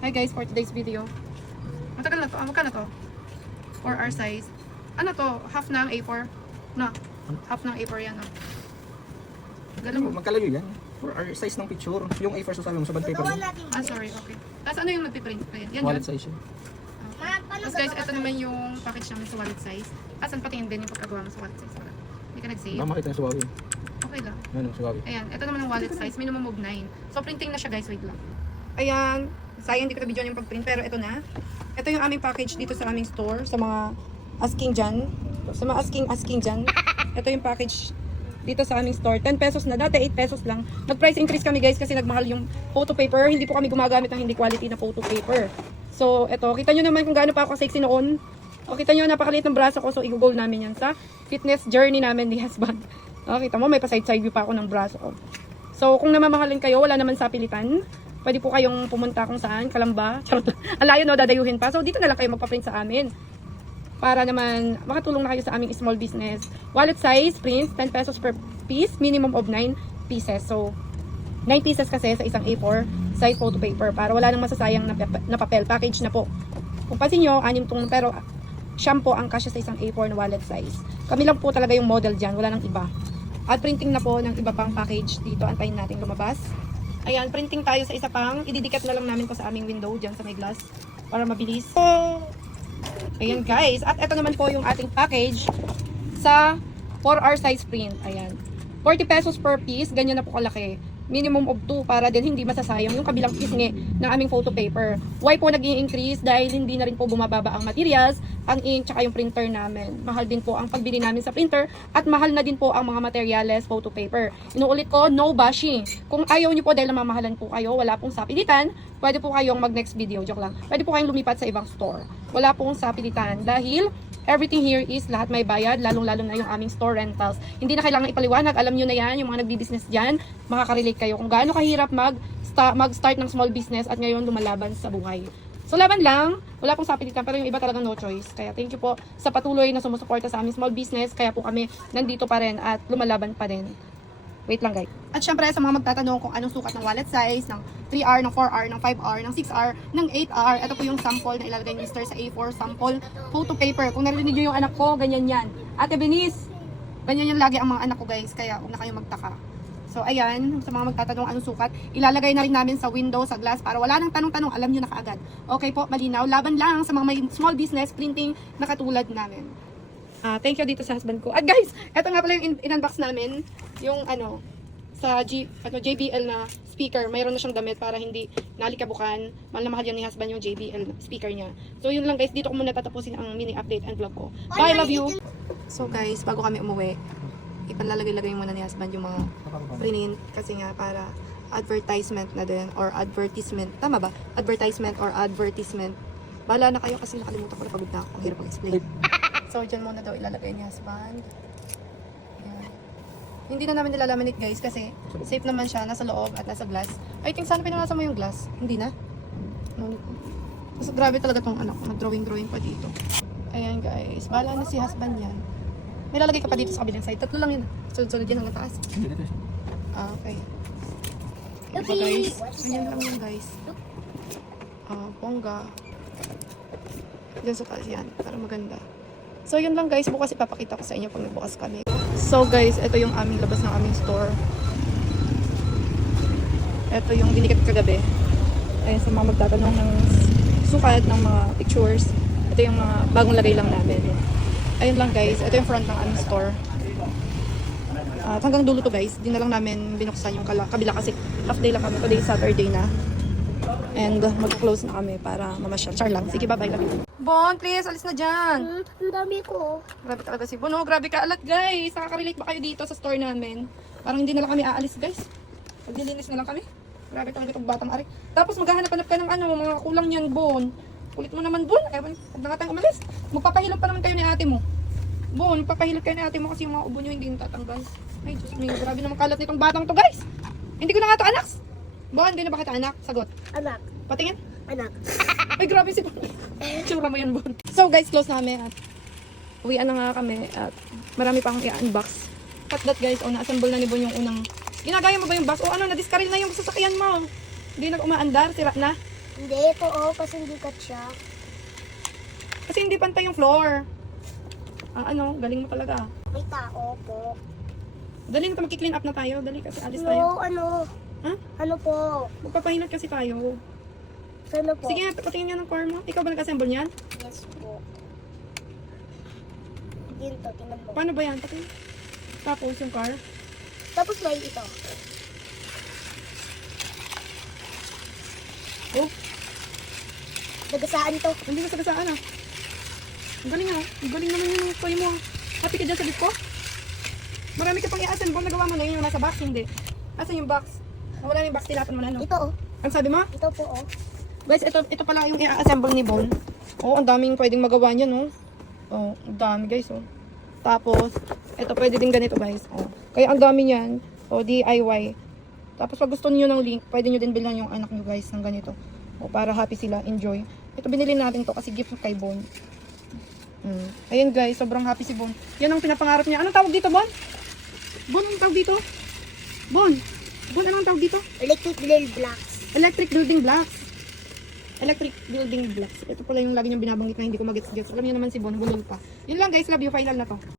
Hi guys, for today's video. Matagal na to. Magkano to? 4R size. Ano to? Half ng A4? No. Half ng A4 yan. No? Galang mo. Magkalayo yan. For our size ng picture. Yung A4 sasabi mo sa band paper. Ah, sorry. Okay. Tapos ano yung magpiprint pa yan? Yan Wallet yun. size yun. Tapos guys, ito naman yung package namin sa wallet size. Asan patingin din yung pagkagawa mo sa wallet size? Wala. Hindi ka nag-save? Baka makita yung sa Huawei. Okay lang. Ano, sa Huawei. Ayan, ito naman ang wallet size, minimum of 9. So, printing na siya guys, wait lang. Ayan, sayang hindi ko na-video yung pag-print, pero ito na. Ito yung aming package dito sa aming store, sa mga asking dyan. Sa mga asking dyan. Ito yung package dito sa aming store. 10 pesos na, dati 8 pesos lang. Nag-price increase kami guys kasi nagmahal yung photo paper. Hindi po kami gumagamit ng hindi quality na photo paper. So, ito, kita nyo naman kung gaano pa ako sexy noon. O, kita nyo, napakaliit ng braso ko, so i-goal namin yan sa fitness journey namin ni husband. O, kita mo, may pa-side-side view pa ako ng braso ko. So, kung namamahalin kayo, wala naman sa pilitan. Pwede po kayong pumunta kung saan, Kalamba. Ang layo no, dadayuhin pa. So, dito na lang kayo magpa-print sa amin. Para naman makatulong na kayo sa aming small business. Wallet size, print, 10 pesos per piece, minimum of 9 pieces. So, 9 pieces kasi sa isang A4 size photo paper. Para wala nang masasayang na papel. Package na po. Kung pansin nyo, 6 tong, pero shampoo ang kasya sa isang A4 na wallet size. Kami lang po talaga yung model dyan, wala nang iba. At printing na po ng iba pang package dito. Antayin natin lumabas. Ayan, printing tayo sa isa pang. Ididikit na lang namin po sa aming window dyan sa may glass. Para mabilis. Ayan guys. At ito naman po yung ating package sa 4R size print. Ayan. 40 pesos per piece. Ganyan na po kalaki. Minimum of 2 para din hindi masasayang yung kabilang piece ng aming photo paper. Why po nag-i-increase? Dahil hindi na rin po bumababa ang materials, ang ink, tsaka yung printer namin. Mahal din po ang pagbili namin sa printer at mahal na din po ang mga materials photo paper. Inuulit ko, no bashing. Kung ayaw nyo po dahil namamahalan po kayo, wala pong sapilitan, pwede po kayong mag-next video. Joke lang. Pwede po kayong lumipat sa ibang store. Wala pong sapilitan dahil everything here is lahat may bayad, lalong-lalo na yung aming store rentals. Hindi na kailangan ipaliwanag, alam nyo na yan, yung mga nagbi-business dyan, makaka-relate kayo kung gaano kahirap mag-start ng small business at ngayon lumalaban sa buhay. So laban lang, wala pong sapilitan, pero yung iba talagang no choice. Kaya thank you po sa patuloy na sumusuporta sa aming small business, kaya po kami nandito pa rin at lumalaban pa rin. Wait lang guys. At syempre sa mga magtatanong kung anong sukat ng wallet size, ng 3R, ng 4R, ng 5R, ng 6R, ng 8R, ito po yung sample na ilalagay ni Mr. sa A4 sample photo paper. Kung narinig nyo yung anak ko, ganyan yan. Ate Benice, ganyan yan lagi ang mga anak ko guys, kaya huwag na kayong magtaka. So ayan, sa mga magtatanong anong sukat, ilalagay na rin namin sa window, sa glass, para wala nang tanong-tanong, alam nyo na kaagad. Okay po, malinaw. Laban lang sa mga may small business printing na katulad namin. Thank you dito sa husband ko. At guys, eto nga pala yung in-unbox namin, yung sa JBL na speaker. Mayroon na siyang damit para hindi nalikabukan. Mahal na mahal yan ni husband yung JBL speaker niya. So yun lang guys, dito ko muna tatapusin ang mini update and vlog ko. Bye, love you! So guys, bago kami umuwi, ipalalagay-lagay muna ni husband yung mga print kasi nga para advertisement na din or advertisement. Tama ba? Advertisement or advertisement. Bahala na kayo kasi nakalimutan ko na, pagod na ako. Ang hirap mag-explain. So, dyan muna daw ilalagay ni husband. Ayan. Hindi na namin nilalaminate guys kasi safe naman siya. Nasa loob at nasa glass. I think sana pinanasa mo yung glass. Hindi na. Kasi grabe talaga tong anak ko. Nag-drawing pa dito. Ayan guys. Bahala na si husband yan. May lalagay ka pa dito sa kabilang side. Tatlo lang yun. Sunod-sunod yan hanggang taas. Okay. Diba guys? Ganyan lang yun guys. Bongga. Diyan sa taas yan. Para maganda. So yun lang guys, bukas ipapakita ko sa inyo pag nagbukas kami. So guys, ito yung aming labas ng aming store. Ito yung dinikit kagabi. Ayun sa mga magtatanong ng sukat ng mga pictures. Ito yung mga bagong lagay lang namin. Ayun lang guys, ito yung front ng aming store. At hanggang dulo to guys, di na lang namin binuksan yung kabila kasi half day lang kami. Today Saturday na. And mag-close na kami para mamasyal. Char lang. Sige, bye-bye. Love you. Bon, please, alis na dyan. Ang dami ko. Grabe talaga si Bon. Oh, grabe ka alat, guys. Nakaka-relate ba kayo dito sa store namin? Parang hindi na lang kami aalis, guys. Maglilinis na lang kami. Grabe talaga itong batang ari. Tapos maghahanap-hanap ka ng mga kulang niyan, Bon. Kulit mo naman, Bon. Ewan, huwag na nga tayong umalis. Magpapahilot pa naman kayo ni ate mo. Bon, magpapahilot kayo ni ate mo kasi yung mga ubo nyo hindi natatanggal. Ay, Diyos mo, grabe naman kalat nitong batang to, guys. Hindi ko na nga to anak. Bon, hindi na ba kita anak? Sagot. Anak. Patingin. Anak. Ay, grabe si Bon. Tsura mo yan, Bon. So, guys, close na kami at uwian na nga kami at marami pa akong i-unbox. Cut that, guys. O, na-assemble na ni Bon yung unang... Ginagaya mo ba yung box? O, ano, na-discarrel na yung sasakyan mo. Hindi na umaandar. Sira na. Hindi, ito kasi hindi cut siya. Kasi hindi pantay yung floor. Galing mo talaga. May tao po. Dali na magki-clean up na tayo. Dali kasi alis tayo. No, Ha? Ano po? Magpapahinat kasi tayo. Ano po? Sige, patingin nga ng car mo. Ikaw ba nag-assemble niyan? Yes po. Yun to, tingnan mo. Paano ba yan? Patingin. Tapos yung car. Tapos may ito. Oh, Nagasaan to. hindi ka sagasaan ah. Ang galing ah. Ang galing naman yung toy mo ah. Happy ka dyan sa gift ko? Marami ka pang i-assemble. Nagawa mo na yun yung nasa box, hindi. Asan yung box? Wala na yung box, tilapon mo na, no? Ito Ang sabi mo? Ito po Guys, ito pala yung i-assemble ni Bon. Oh, ang daming pwedeng magawa niyan, no? Oh, ang dami, guys, oh. Tapos, ito pwede din ganito, guys. Oh. Kaya ang dami niyan. Oh, DIY. Tapos, pag gusto niyo ng link, pwede niyo din bilhan yung anak niyo, guys, ng ganito. Oh, para happy sila, enjoy. Ito binili natin to kasi gift kay Bon. Ayan, guys, sobrang happy si Bon. Yan ang pinapangarap niya. Anong tawag dito, Bon? Bon, anong tawag dito? Bon, anong tawag dito? Electric drill blocks. Electric building blocks. Electric building blocks. Ito pala yung lagi niyang binabanggit na hindi ko magets-gets. Alam niyo naman si Bon, bulol pa. Yun lang guys, love you, final na to.